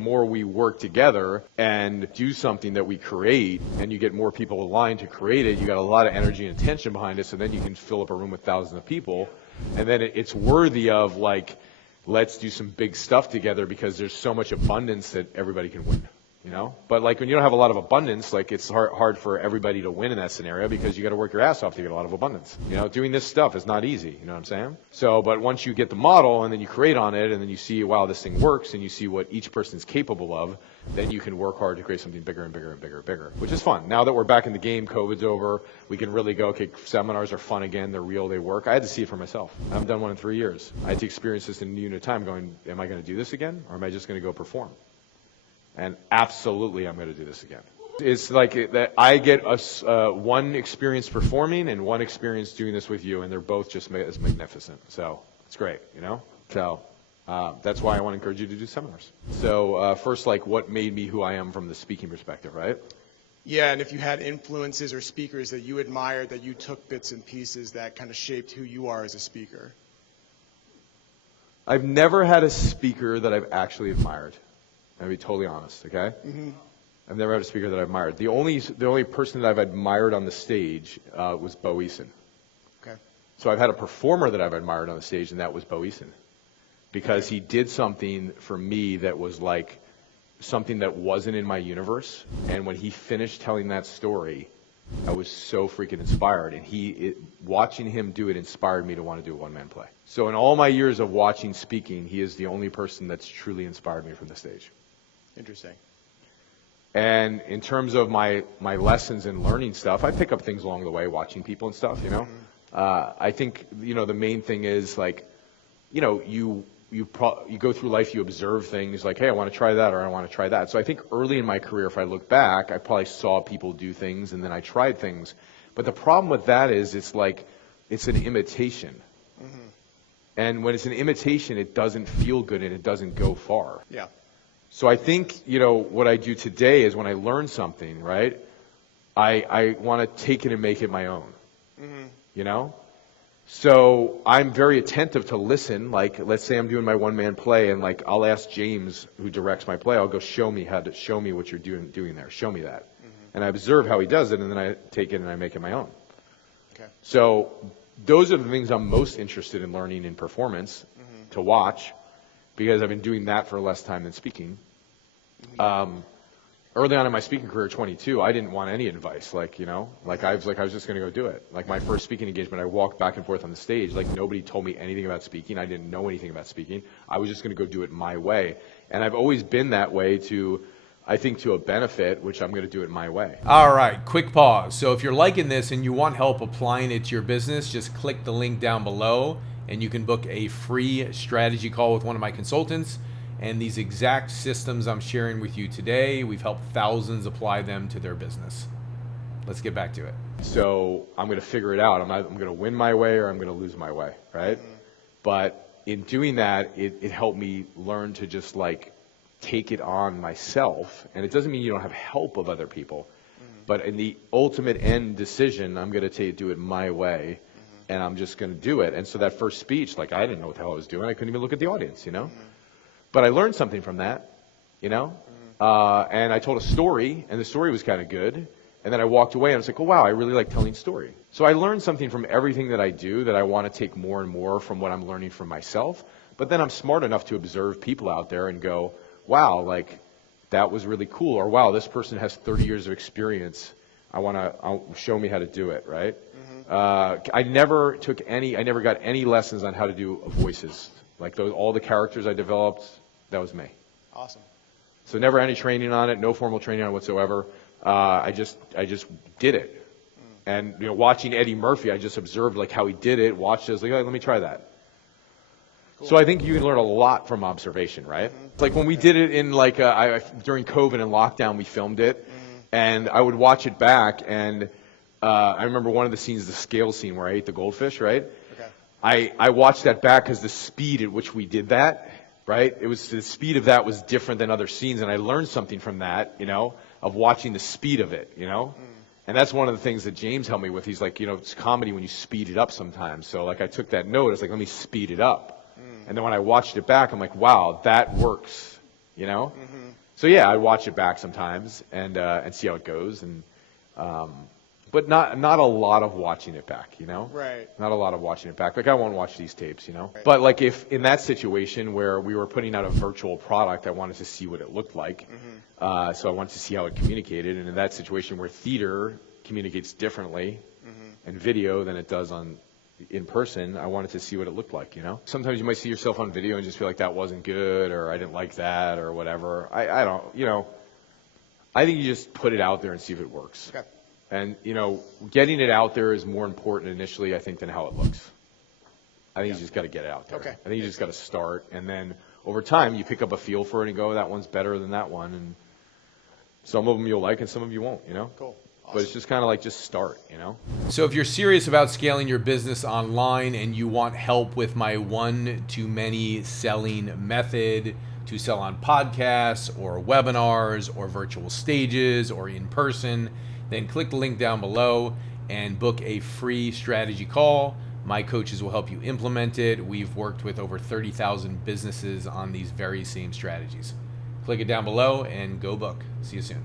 more we work together and do something that we create, and you get more people aligned to create it, you got a lot of energy and attention behind it, so then you can fill up a room with thousands of people, and then it's worthy of, like, let's do some big stuff together because there's so much abundance that everybody can win. You know, but like when you don't have a lot of abundance, like it's hard for everybody to win in that scenario because you got to work your ass off to get a lot of abundance. You know, doing this stuff is not easy. You know what I'm saying? So, but once you get the model and then you create on it and then you see, wow, this thing works, and you see what each person's capable of, then you can work hard to create something bigger and bigger and bigger and bigger, which is fun. Now that we're back in the game, COVID's over, we can really go, okay, seminars are fun again, they're real, they work. I had to see it for myself. I haven't done one in 3 years. I had to experience this in a unit of time going, am I going to do this again, or am I just going to go perform? And absolutely, I'm going to do this again. It's like that I get one experience performing and one experience doing this with you, and they're both just as magnificent. So it's great, you know? So that's why I want to encourage you to do seminars. So first, like, what made me who I am from the speaking perspective, right? Yeah, and if you had influences or speakers that you admired, that you took bits and pieces that kind of shaped who you are as a speaker. I've never had a speaker that I've actually admired. I'll be totally honest, okay? Mm-hmm. I've never had a speaker that I admired. The only person that I've admired on the stage was Bo Eason. Okay. So I've had a performer that I've admired on the stage, and that was Bo Eason. Because he did something for me that was like something that wasn't in my universe. And when he finished telling that story, I was so freaking inspired. And watching him do it inspired me to want to do a one-man play. So in all my years of watching speaking, he is the only person that's truly inspired me from the stage. Interesting. And in terms of my lessons and learning stuff, I pick up things along the way, watching people and stuff, you know. Mm-hmm. I think, you know, the main thing is, like, you know, you go through life, you observe things like, hey, I want to try that, or I want to try that. So I think early in my career, if I look back, I probably saw people do things and then I tried things. But the problem with that is it's like, it's an imitation. Mm-hmm. And when it's an imitation, it doesn't feel good and it doesn't go far. Yeah. So I think, you know, what I do today is when I learn something, right, I want to take it and make it my own, mm-hmm. you know? So I'm very attentive to listen. Like, let's say I'm doing my one-man play, and like I'll ask James, who directs my play, I'll go, show me what you're doing there. Show me that. Mm-hmm. And I observe how he does it, and then I take it and I make it my own. Okay. So those are the things I'm most interested in learning in performance, mm-hmm. to watch, because I've been doing that for less time than speaking. Mm-hmm. Early on in my speaking career, 22, I didn't want any advice. Like, you know, like I was just going to go do it. Like my first speaking engagement, I walked back and forth on the stage. Like nobody told me anything about speaking. I didn't know anything about speaking. I was just going to go do it my way. And I've always been that way to, I think, to a benefit, which I'm going to do it my way. All right, quick pause. So if you're liking this and you want help applying it to your business, just click the link down below and you can book a free strategy call with one of my consultants. And these exact systems I'm sharing with you today, we've helped thousands apply them to their business. Let's get back to it. So I'm going to figure it out. I'm going to win my way or I'm going to lose my way, right? Mm-hmm. But in doing that, it helped me learn to just like take it on myself. And it doesn't mean you don't have help of other people. Mm-hmm. But in the ultimate end decision, I'm going to do it my way. Mm-hmm. And I'm just going to do it. And so that first speech, like I didn't know what the hell I was doing. I couldn't even look at the audience, you know? Mm-hmm. But I learned something from that, you know? Mm-hmm. And I told a story, and the story was kind of good. And then I walked away, and I was like, oh, wow, I really like telling story. So I learned something from everything that I do that I want to take more and more from what I'm learning from myself. But then I'm smart enough to observe people out there and go, wow, like, that was really cool. Or, wow, this person has 30 years of experience. I'll show me how to do it, right? Mm-hmm. I never got any lessons on how to do voices. Like all the characters I developed, that was me. Awesome. So never any training on it, no formal training on it whatsoever. I just did it. And you know, watching Eddie Murphy, I just observed like how he did it, watched it, I was like, oh, let me try that. Cool. So I think you can learn a lot from observation, right? Mm-hmm. It's like when we did it in like during COVID and lockdown, we filmed it, and I would watch it back, and I remember one of the scenes, the scale scene where I ate the goldfish, right? I watched that back because the speed at which we did that, right? It was the speed of that was different than other scenes, and I learned something from that, you know, of watching the speed of it, you know? And that's one of the things that James helped me with. He's like, you know, it's comedy when you speed it up sometimes. So like I took that note, I was like, let me speed it up. And then when I watched it back, I'm like, wow, that works, you know? So yeah, I watch it back sometimes and see how it goes, and but not a lot of watching it back, you know? Right. Not a lot of watching it back. Like I won't watch these tapes, you know? But like if in that situation where we were putting out a virtual product, I wanted to see what it looked like. So I wanted to see how it communicated, and in that situation where theater communicates differently in video than it does in person, I wanted to see what it looked like, you know? Sometimes you might see yourself on video and just feel like that wasn't good, or I didn't like that, or whatever. I don't, you know, I think you just put it out there and see if it works. Okay. And, you know, getting it out there is more important initially, I think, than how it looks. I think you just got to get it out there. Okay. I think you just got to start, and then over time you pick up a feel for it and go, that one's better than that one, and some of them you'll like and some of them you won't, you know? Cool. But it's just kind of like, just start, you know? So if you're serious about scaling your business online and you want help with my one-to-many selling method to sell on podcasts or webinars or virtual stages or in person, then click the link down below and book a free strategy call. My coaches will help you implement it. We've worked with over 30,000 businesses on these very same strategies. Click it down below and go book. See you soon.